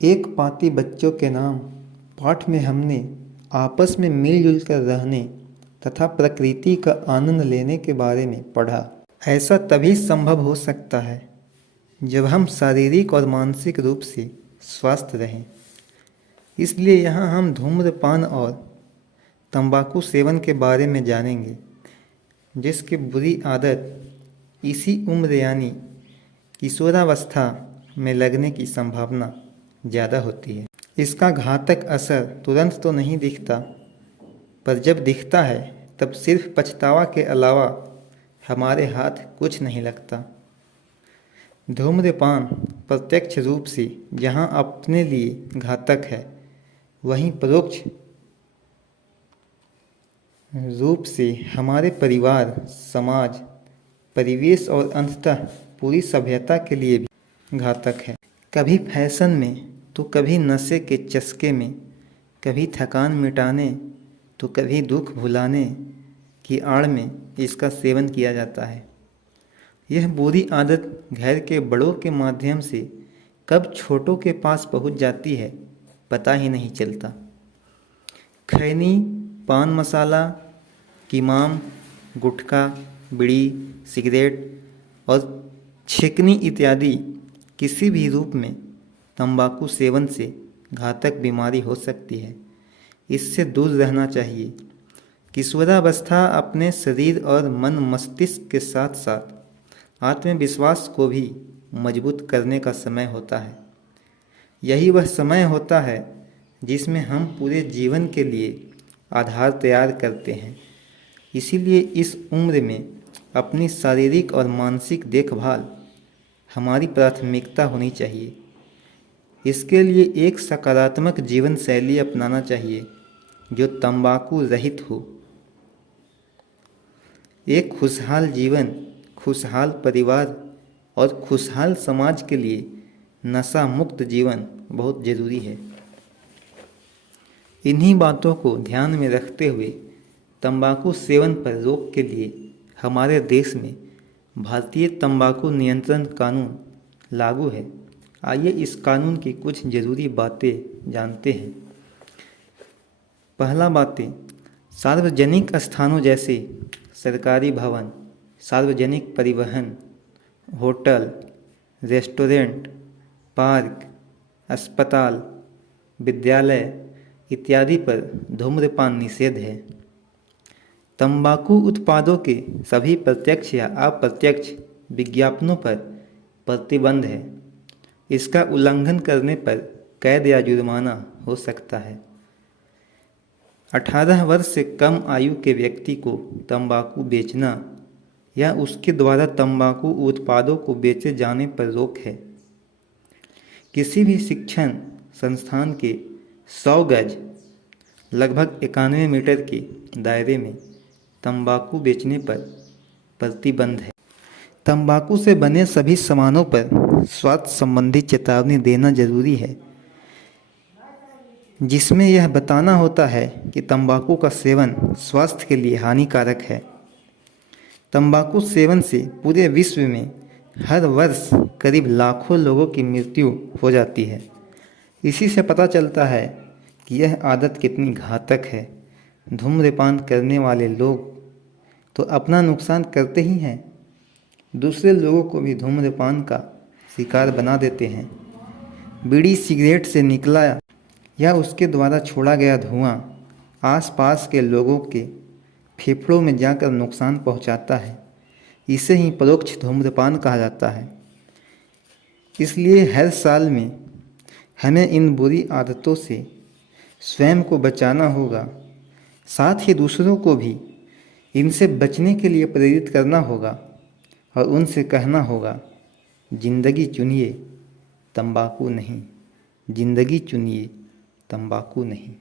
एक पाती बच्चों के नाम पाठ में हमने आपस में मिलजुल कर रहने तथा प्रकृति का आनंद लेने के बारे में पढ़ा। ऐसा तभी संभव हो सकता है जब हम शारीरिक और मानसिक रूप से स्वस्थ रहें। इसलिए यहाँ हम धूम्रपान और तंबाकू सेवन के बारे में जानेंगे, जिसकी बुरी आदत इसी उम्र यानी किशोरावस्था में लगने की संभावना ज़्यादा होती है। इसका घातक असर तुरंत तो नहीं दिखता, पर जब दिखता है तब सिर्फ पछतावा के अलावा हमारे हाथ कुछ नहीं लगता। धूम्रपान प्रत्यक्ष रूप से जहाँ अपने लिए घातक है, वहीं परोक्ष रूप से हमारे परिवार, समाज, परिवेश और अंततः पूरी सभ्यता के लिए भी घातक है। कभी फैशन में तो कभी नशे के चस्के में, कभी थकान मिटाने तो कभी दुख भुलाने की आड़ में इसका सेवन किया जाता है। यह बुरी आदत घर के बड़ों के माध्यम से कब छोटों के पास पहुंच जाती है, पता ही नहीं चलता। खैनी, पान मसाला, कीमाम, गुटखा, बीड़ी, सिगरेट और छिकनी इत्यादि किसी भी रूप में तंबाकू सेवन से घातक बीमारी हो सकती है। इससे दूर रहना चाहिए। किशोरावस्था अपने शरीर और मन मस्तिष्क के साथ साथ आत्मविश्वास को भी मजबूत करने का समय होता है। यही वह समय होता है जिसमें हम पूरे जीवन के लिए आधार तैयार करते हैं। इसीलिए इस उम्र में अपनी शारीरिक और मानसिक देखभाल हमारी प्राथमिकता होनी चाहिए। इसके लिए एक सकारात्मक जीवन शैली अपनाना चाहिए जो तंबाकू रहित हो। एक खुशहाल जीवन, खुशहाल परिवार और खुशहाल समाज के लिए नशा मुक्त जीवन बहुत ज़रूरी है। इन्हीं बातों को ध्यान में रखते हुए तंबाकू सेवन पर रोक के लिए हमारे देश में भारतीय तंबाकू नियंत्रण कानून लागू है। आइए इस कानून की कुछ ज़रूरी बातें जानते हैं। पहला बातें, सार्वजनिक स्थानों जैसे सरकारी भवन, सार्वजनिक परिवहन, होटल, रेस्टोरेंट, पार्क, अस्पताल, विद्यालय इत्यादि पर धूम्रपान निषेध है। तंबाकू उत्पादों के सभी प्रत्यक्ष या अप्रत्यक्ष विज्ञापनों पर प्रतिबंध है। इसका उल्लंघन करने पर कैद या जुर्माना हो सकता है। 18 वर्ष से कम आयु के व्यक्ति को तंबाकू बेचना या उसके द्वारा तंबाकू उत्पादों को बेचे जाने पर रोक है। किसी भी शिक्षण संस्थान के 100 गज लगभग 91 मीटर के दायरे में तंबाकू बेचने पर प्रतिबंध है। तंबाकू से बने सभी सामानों पर स्वास्थ्य संबंधी चेतावनी देना जरूरी है, जिसमें यह बताना होता है कि तंबाकू का सेवन स्वास्थ्य के लिए हानिकारक है। तंबाकू सेवन से पूरे विश्व में हर वर्ष करीब लाखों लोगों की मृत्यु हो जाती है। इसी से पता चलता है कि यह आदत कितनी घातक है। धूम्रपान करने वाले लोग तो अपना नुकसान करते ही हैं, दूसरे लोगों को भी धूम्रपान का शिकार बना देते हैं। बीड़ी सिगरेट से निकला या उसके द्वारा छोड़ा गया धुआं आसपास के लोगों के फेफड़ों में जाकर नुकसान पहुंचाता है। इसे ही परोक्ष धूम्रपान कहा जाता है। इसलिए हर साल में हमें इन बुरी आदतों से स्वयं को बचाना होगा, साथ ही दूसरों को भी इनसे बचने के लिए प्रेरित करना होगा और उनसे कहना होगा, जिंदगी चुनिए तंबाकू नहीं, जिंदगी चुनिए तंबाकू नहीं।